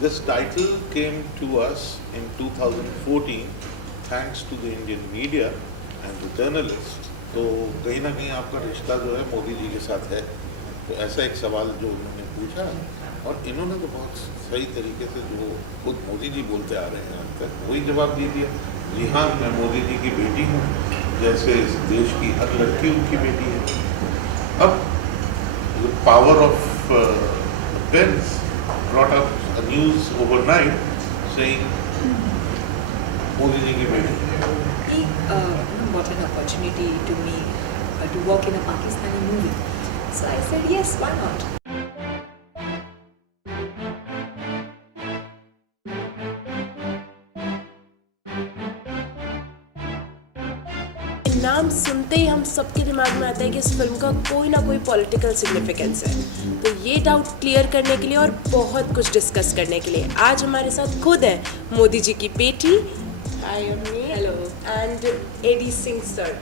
This title came to us in 2014 thanks to the Indian media and the journalists. तो कहीं ना कहीं आपका रिश्ता जो है मोदी जी के साथ है, तो ऐसा एक सवाल जो उन्होंने पूछा और इन्होंने तो बहुत सही तरीके से जो खुद मोदी जी बोलते आ रहे हैं आज तक वही जवाब दे दिया। जी हाँ, मैं मोदी जी की बेटी हूँ, जैसे इस देश की हर लड़की उनकी बेटी है। अब the power of pens brought up a news overnight saying Modi ji ki beti. He got an opportunity to me to work in a Pakistani movie. So I said, yes, why not? नाम सुनते ही हम सबके दिमाग में आता है कि इस फिल्म का कोई ना कोई पॉलिटिकल सिग्निफिकेंस है। तो ये डाउट क्लियर करने के लिए और बहुत कुछ डिस्कस करने के लिए आज हमारे साथ खुद है मोदी जी की बेटी hello and Adi Singh sir,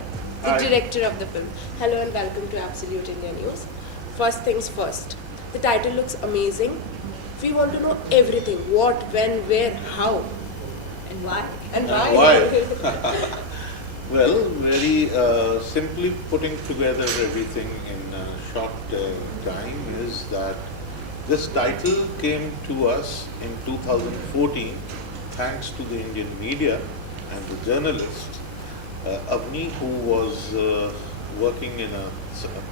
the director of the film. Hello and welcome to absolute India news. First things first, the title looks amazing. We want to know everything, what, when, where, how And why? and why. Well, very simply putting together everything in a short time is that this title came to us in 2014 thanks to the Indian media and the journalist. Avni, who was working in a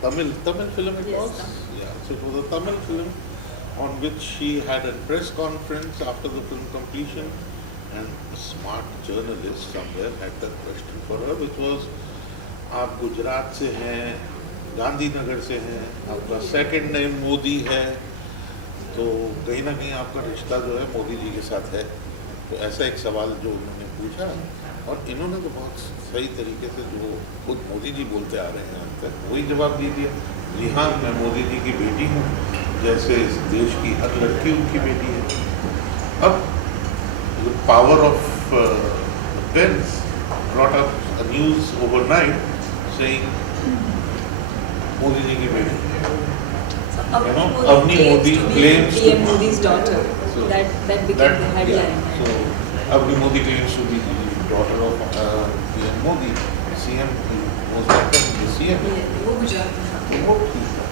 Tamil film it was? Tamil. Yeah, so it was a Tamil film on which she had a press conference after the film completion. And a smart journalist somewhere had that question for her, which was, आप गुजरात से हैं, गांधीनगर से हैं, आपका second name Modi है, तो कहीं ना कहीं आपका रिश्ता जो है मोदी जी के साथ है। तो ऐसा एक सवाल जो उन्होंने पूछा और इन्होंने तो बहुत सही तरीके से जो खुद मोदी जी बोलते आ रहे हैं आज तक वही जवाब दे दिया। जी हाँ, मैं मोदी जी की बेटी हूँ, जैसे इस देश की हर लड़की उनकी बेटी है। अब the power of pens brought up a news overnight saying Modi ji ki beti. So Avni Modi claims to PM Modi's daughter. So that became the headline. Yeah. So Avni Modi claims to be the daughter of PM Modi. CM was welcome the CM. वो गुजरात में था। वो ठीक है।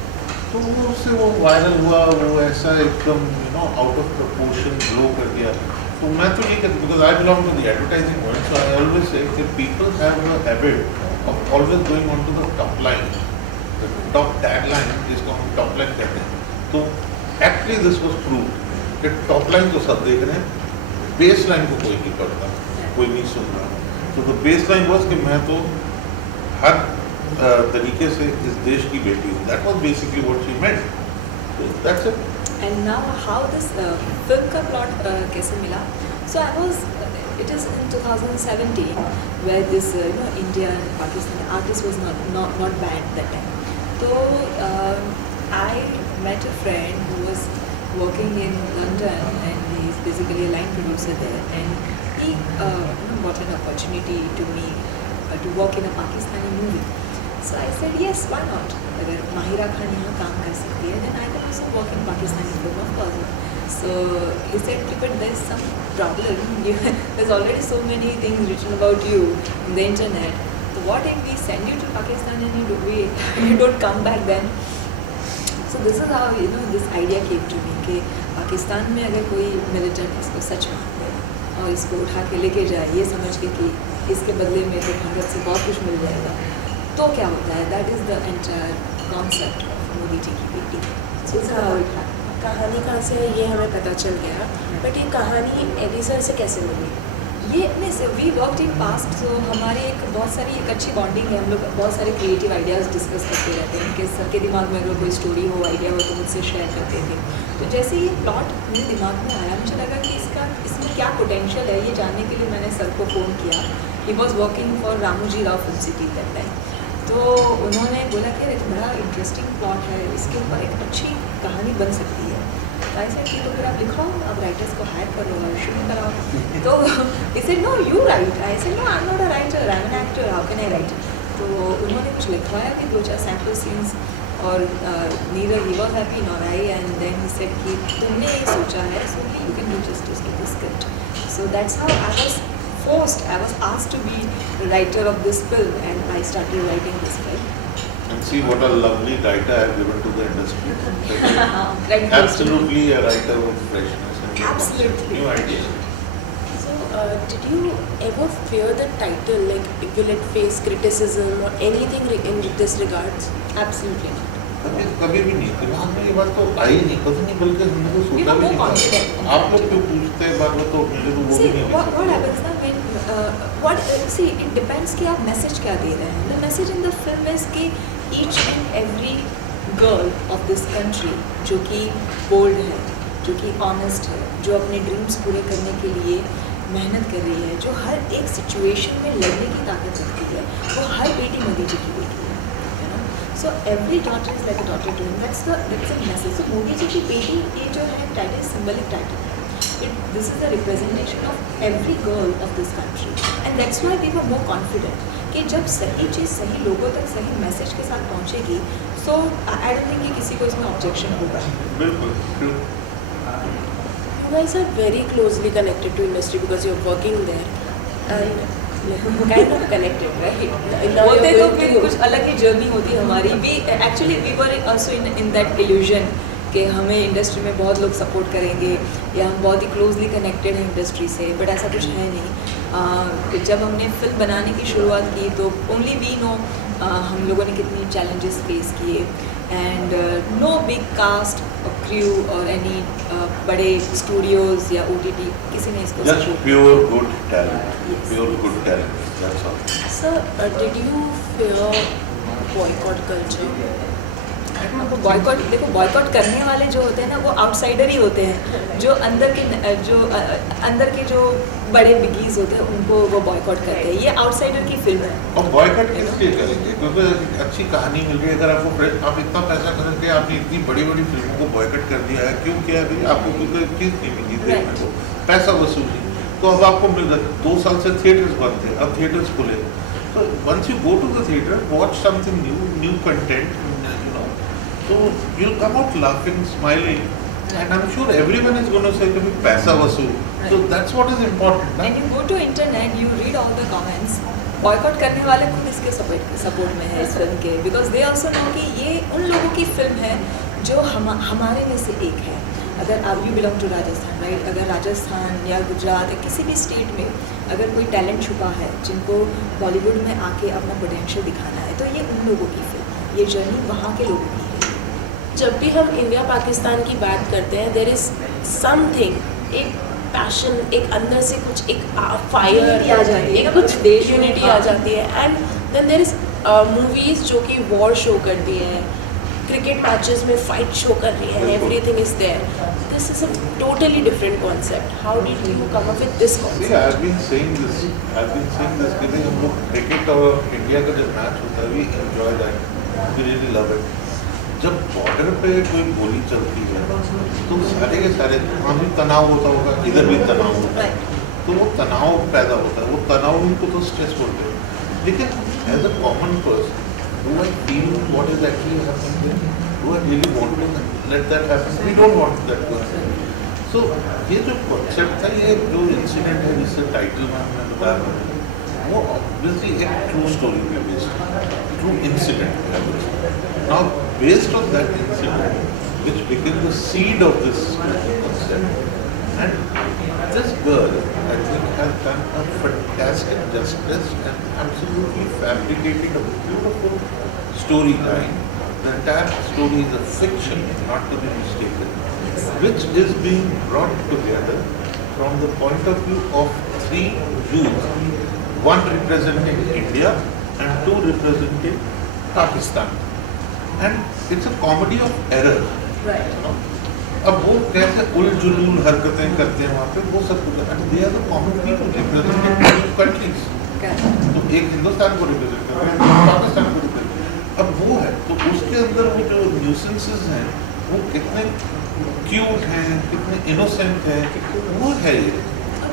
तो वो उससे वो वायरल हुआ, वो ऐसा एकदम आउट ऑफ प्रपोर्शन ग्रो कर दिया। तो मैं तो ये कहता हूँ, because I belong to the advertising world, so I always say that people have a habit of always going on to the top line, the top tagline, जिसको हम top line कहते हैं। तो actually this was proved कि top line तो सब देख रहे हैं, base line को कोई नहीं पढ़ता, कोई नहीं सुन रहा। तो the base line was कि मैं तो हर तरीके से इस देश की बेटी हूँ। That was basically what she meant. So that's it. And now how this film का plot कैसे मिला? So it is in 2017 where this India and Pakistan artist was not banned that time. So I met a friend who was working in London and he is basically a line producer there, and he got an opportunity to me to work in a Pakistani movie. So I said, yes, why not? अगर माहिरा खान यहाँ काम कर सकती है, then I can also work in Pakistani film, of course. So he said, but there's some problem. There's already so many things written about you on the internet. So what if we send you to Pakistan and you don't come back then? So this is how this idea came to me कि पाकिस्तान में अगर कोई militant इसको सच मान ले और इसको उठा के लेके जाए ये समझ के कि इसके बदले में तो भारत से बहुत कुछ मिल जाएगा, तो क्या होता है? That is the entire concept of Modi ji की बेटी। सो कहानी कहाँ से है ये हमें पता चल गया, बट ये कहानी एडी सर से कैसे मिली? ये नहीं sir, we worked in past, so हमारी बहुत सारी एक अच्छी बॉन्डिंग है। हम लोग बहुत सारे क्रिएटिव आइडियाज़ डिस्कस करते रहते हैं कि सर के दिमाग में अगर कोई स्टोरी हो, आइडिया हो, तो मुझसे शेयर करते थे। तो जैसे ही प्लॉट मेरे दिमाग में आया, मुझे लगा कि इसमें क्या पोटेंशियल है, ये जानने के लिए मैंने सर को फ़ोन किया। He was working for Ramoji Rao film city that time. तो उन्होंने बोला कि एक बड़ा इंटरेस्टिंग प्लॉट है, इसके ऊपर एक अच्छी कहानी बन सकती है। तो आई सेड कि तो फिर आप लिखो, आप राइटर्स को हायर कर लो और शुरू कराओ। तो he said no you write. I said no I am not a writer, I am an actor, how can I write? तो उन्होंने कुछ लिखवाया भी, 2-4 सैम्पल सीन्स और neither he was happy nor I, and then he said कि तुमने ये सोचा है, so you can do justice to the script. So that's how I was asked to be the writer of this film, and I started writing this film. And see what a lovely writer I have given to the industry. Right. Absolutely a writer with freshness and Absolutely. new ideas. So, did you ever fear the title? Like, will it face criticism or anything in this regards? Absolutely not. कभी भी नहीं, दिमाग में ये बात तो आई नहीं, कभी नहीं, बल्कि हमने तो We सोचा were भी more नहीं confident. था। आप लोग क्यों पूछते हैं बार बार, तो मेरे को वो See, भी नहीं what होता। happens now when it depends कि आप मैसेज क्या दे रहे हैं. The message in the film is कि each and every girl of this country जो कि bold है, जो कि honest है, जो अपने dreams पूरे करने के लिए मेहनत कर रही है, जो हर एक situation में लड़ने की ताकत रखती है, वो हर बेटी मोदी जी की बेटी है, you know. So every daughter is like a daughter to him. That's the message. So Modi ji की बेटी ये जो है title symbolic title है. This is the representation of every girl of this country, and that's why we were more confident कि जब सही चीज़ सही लोगों तक सही मैसेज के साथ पहुंचेगी, so I don't think कि किसी को इसमें objection होगा. बिल्कुल, true. You guys are very closely connected to industry because you're working there and kind of connected, right? Now होते you're तो going फिर to- कुछ अलग ही जर्नी होती हमारी. We were also in that illusion कि हमें इंडस्ट्री में बहुत लोग सपोर्ट करेंगे या हम बहुत ही क्लोजली कनेक्टेड हैं इंडस्ट्री से, बट ऐसा कुछ है नहीं. जब हमने फिल्म बनाने की शुरुआत की तो ओनली वी नो हम लोगों ने कितनी चैलेंजेस फेस किए, and no big cast crew और एनी बड़े स्टूडियोज या OTT किसी ने इसको Just support pure good talent, Yes. pure good talent, that's all. Sir, did you fear boycott culture? Boycott, देखो बॉयकॉट करने वाले जो होते हैं ना वो आउटसाइडर ही होते हैं. जो अंदर के जो बड़े बिगीज होते हैं उनको वो बॉयकॉट करते हैं. ये आउटसाइडर की फिल्म है. और बॉयकॉट किस लिए करेंगे? क्योंकि अच्छी कहानी मिल रही है, अगर आपको आप इतना पैसा खर्च आपने इतनी बड़ी बड़ी फिल्मों को बॉयकॉट कर दिया है, क्यों किया अभी? आपको क्योंकि चीज़ नहीं मिली देखने को, पैसा वसूली, तो अब आपको मिल रहा है. 2 साल से थिएटर्स बंद थे, अब थिएटर्स खुले. तो once you go to the theatre, watch something new content, you know, so you'll come out laughing, smiling, and I'm sure everyone is going to say कि पैसा वसूल. So that's what is important, ना? And you go to internet, you read all the comments. Boycott करने वाले खुद इसके support में है इस फिल्म के, बिकॉज दे ऑल्सो नो कि ये उन लोगों की फिल्म है जो हमारे में से एक है. अगर आप you belong to Rajasthan, right? अगर राजस्थान या गुजरात या किसी भी स्टेट में अगर कोई टैलेंट छुपा है जिनको बॉलीवुड में आके अपना पोटेंशियल दिखाना है, तो ये उन लोगों की फिल्म है. ये जर्नी वहाँ के लोगों की है. जब भी हम इंडिया पाकिस्तान की बात करते हैं देयर इज समथिंग, एक पैशन, एक अंदर से कुछ एक फायर Unity आ जाती है, एक कुछ कुछ देश यूनिटी हाँ. आ जाती है. And then there is movies जो कि वॉर शो करती है, क्रिकेट मैचेस में फाइट शो कर रही है, बिल्कुल. Everything is there. This is a totally different concept. How did you come up with this See, concept? I've been saying this कि भाई हम लोग क्रिकेट और इंडिया का जब मैच होता है, we enjoy that, we really love it. जब बॉर्डर पे कोई गोली चलती है तो सारे के सारे वहाँ भी तनाव होता होगा, इधर भी तनाव होता है, तो वो तनाव पैदा होता है. वो तनाव उनको तो स्ट्रेस बोलते हैं. लेकिन as a common person, do I feel what is actually happening? Do I really want to let that happen? We don't want that to happen. So ये जो कॉन्सेप्ट था, ये जो इंसिडेंट है जिससे टाइटल में हमने बताया, वो ऑब्वियसली एक ट्रू स्टोरी पे बेस्ड है, ट्रू इंसिडेंट है. Now based on that incident, which became the seed of this concept, and this girl, I think, has done a fantastic justice and absolutely fabricated a beautiful storyline. The entire story is a fiction, not to be mistaken, which is being brought together from the point of view of 3 youths, one representing India and 2 representing Pakistan. And it's a comedy of error. Right. You know? अब वो कैसे उल-जुलूल हरकतें करते हैं वहाँ पे, वो सब कुछ, and they are the common people representing 2 countries. तो एक हिंदुस्तान को रिप्रेजेंट कर रहे हैं, एक पाकिस्तान को रिप्रेजेंट. अब वो है, तो उसके अंदर वो जो न्यूसेंसेस हैं, वो कितने क्यूट हैं, कितने इनोसेंट हैं, वो है ये.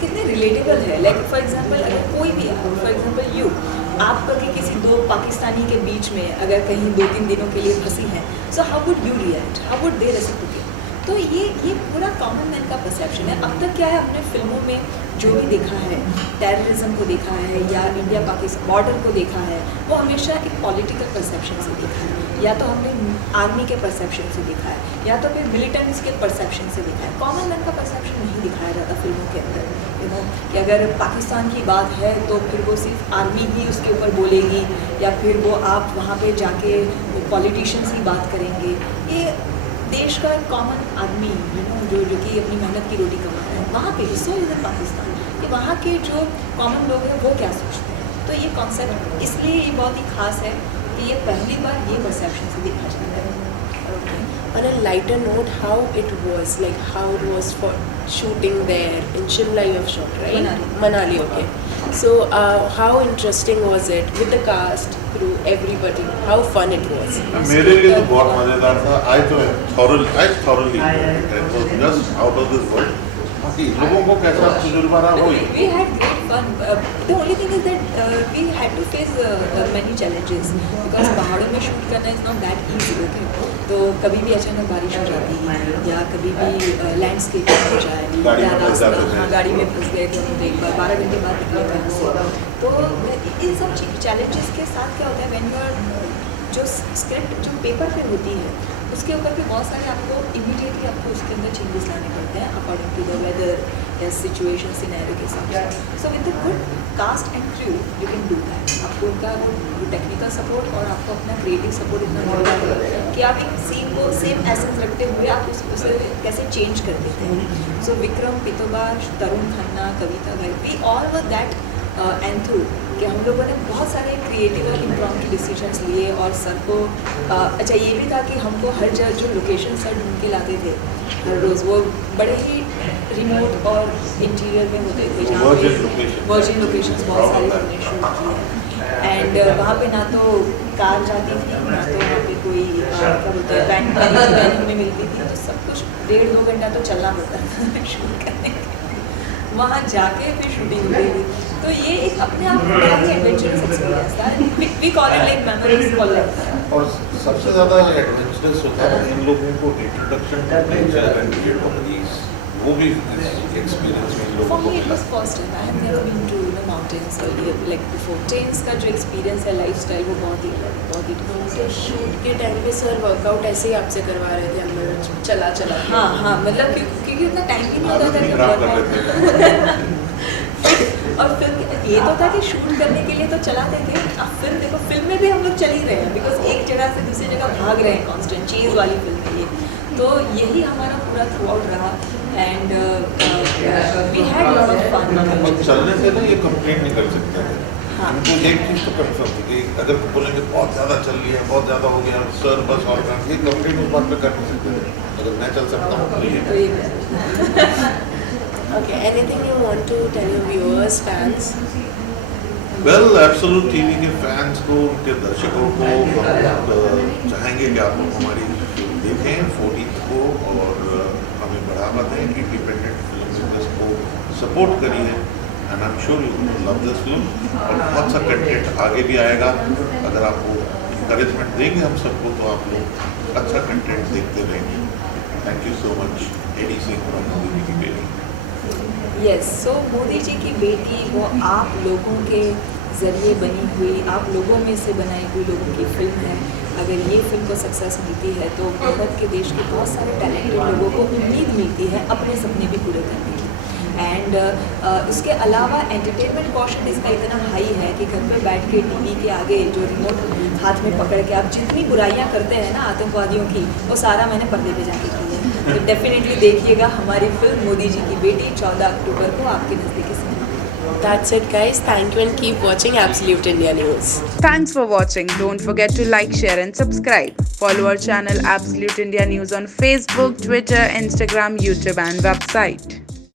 कितने रिलेटेबल है. लाइक फॉर एग्जांपल अगर कोई भी, फॉर एग्जांपल यू, आप कभी किसी दो पाकिस्तानी के बीच में अगर कहीं 2-3 दिनों के लिए फंसी हैं, so how would you react, how would they reciprocate. तो ये पूरा कॉमन मैन का परसेप्शन है. अब तक क्या है, हमने फिल्मों में जो भी देखा है, टेररिज्म को देखा है या इंडिया पाकिस्तान बॉर्डर को देखा है, वो हमेशा एक पॉलिटिकल परसेप्शन से देखा है, या तो हमने आर्मी के परसेप्शन से देखा है, या तो फिर मिलिटेंट्स के परसेप्शन से देखा है. कॉमन मैन का परसेप्शन नहीं दिखाया जाता फिल्मों के अंदर. यू नो कि अगर पाकिस्तान की बात है तो फिर वो सिर्फ आर्मी ही उसके ऊपर बोलेगी, या फिर वो आप वहाँ पे जाके पॉलिटिशियंस ही बात करेंगे. ये देश का एक कॉमन आदमी, यू नो, जो कि अपनी मेहनत की रोटी कमा रहा है, वहाँ पे सो इधर पाकिस्तान कि वहाँ के जो कॉमन लोग हैं वो क्या सोचते हैं. तो ये कॉन्सेप्ट इसलिए ये बहुत ही खास है कि ये पहली बार ये परसेप्शन से देखा जाता है. On a lighter note, how it was for shooting there in Shimla you have shot, right? Manali, okay. So how interesting was it with the cast, crew, everybody? How fun it was? मेरे लिए तो बहुत मजेदार था. I thoroughly enjoyed it. It was just out of this world. बाकी लोगों को कैसा तजुर्बा रहा वो We had great fun. The only thing is that we had to face many challenges because पहाड़ों में शूट करना is not that easy. Okay, तो कभी भी अचानक बारिश हो जाती या कभी भी लैंडस्केप हो जाए या रास्ता, हाँ, गाड़ी में फंस गए थे हम एक बार 12 घंटे बाद निकले घर से. तो इन सब चैलेंजेस के साथ क्या होता है, व्हेन यू आर जो स्क्रिप्ट जो पेपर पे होती है उसके ऊपर भी बहुत सारे आपको इमीडिएटली आपको उसके अंदर चेंजेस लाने पड़ते हैं अकॉर्डिंग टू द वेदर या सिचुएशन सिनेरियो के हिसाब से. So with the good cast and crew you can do that. आपको उनका वो टेक्निकल सपोर्ट और आपको अपना क्रिएटिव सपोर्ट इतना मिलता है कि आप एक सीन को सेम एसेंस रखते हुए आप उसे कैसे चेंज कर देते हैं. सो विक्रम पितोबार, तरुण खन्ना, कविता भाई, वी ऑल वर दैट एंथ्रू कि हम लोगों ने बहुत सारे क्रिएटिव और इम्प्रॉम्प्टू डिसीजंस लिए. और सर को अच्छा ये भी था कि हमको हर जगह जो लोकेशन सर ढूंढ के लाते थे हर रोज़, वो बड़े ही रिमोट और इंटीरियर में होते थे जहाँ पे वर्जिन लोकेशंस बहुत सारे हमने शूट किए. एंड वहाँ पे ना तो कार जाती थी ना तो वहाँ पे कोई क्या बोलते हैं वैन हमें मिलती थी. तो सब कुछ 1.5-2 घंटा तो चलना पड़ता था शूट करने के, वहाँ जाके फिर शूटिंग होती थी. तो ये एक अपने आप में बड़ा ही एडवेंचरस एक्सपीरियंस था. We call it like memories for life. और सबसे ज़्यादा एडवेंचरस होता है इन लोगों को introduction to nature and memories, वो भी एक्सपीरियंस में इन For लोगों को me it मिला. was first time. I have never been to mountains earlier like before. Trains का जो एक्सपीरियंस है, लाइफस्टाइल, वो बहुत ही different तो है. शूट के टाइम पे सर वर्कआउट ऐसे ही आपसे करवा रहे थे अंदर चला के? हाँ मतलब क्योंकि उतना टाइम भी नहीं होता था आदमी कि खराब कर workout- देते हैं. और फिल्म ये तो था कि शूट करने के लिए तो चलाते थे. अब फिल्म देखो, फिल्म में भी हम लोग चल ही रहे हैं बिकॉज एक जगह से दूसरी जगह भाग रहे हैं कॉन्स्टेंट. चेज वाली फिल्म है ये. तो यही हमारा पूरा थ्रू आउट रहा. And we had lot of fun. और चलने से ना ये कंप्लेंट नहीं कर सकते थे. हाँ. उनको एक चीज़ तो कंफर्म थी कि अगर बोलेंगे बहुत ज़्यादा चल लिया, बहुत ज़्यादा हो गया सर बस, और ये कंप्लेंट उस बात पे कर नहीं सकते थे. अगर मैं चल सकता हूँ तो तो ये ये Okay, anything you want to tell your viewers, fans? Well absolute TV के फैंस को, उनके दर्शकों को हम चाहेंगे कि आप लोग हमारी फिल्म देखें 14th को और हमें बढ़ावा दें. इंडिपेंडेंट फिल्म मेकर्स को सपोर्ट करिए and I am sure you love this film. और बहुत सा कंटेंट आगे भी आएगा. अगर आप वो इंकरेजमेंट देंगे हम सबको तो आप लोग अच्छा कंटेंट देखते रहेंगे. Thank you so much. AD Singh from Modi ji की बेटी. यस. सो मोदी जी की बेटी वो आप लोगों के ज़रिए बनी हुई, आप लोगों में से बनाई हुई लोगों की फिल्म है. अगर ये फिल्म को सक्सेस मिलती है तो भारत के देश के बहुत सारे टैलेंटेड लोगों को उम्मीद मिलती है अपने सपने भी पूरे करने की. एंड उसके अलावा एंटरटेनमेंट कॉशन इसका इतना हाई है कि घर पे बैठ के टीवी के आगे जो रिमोट हाथ में पकड़ के आप जितनी बुराइयां करते हैं ना आतंकवादियों की, वो सारा मैंने पर्दे पे जाके की है. तो डेफिनेटली देखिएगा हमारी फिल्म मोदी जी की बेटी 14 अक्टूबर को आपके नज़दीकी cinema. That's it, guys. Thank you and keep watching Absolute India News. Thanks for watching. Don't forget to like, share and subscribe. Follow our channel Absolute India News on Facebook, Twitter, Instagram, YouTube and website.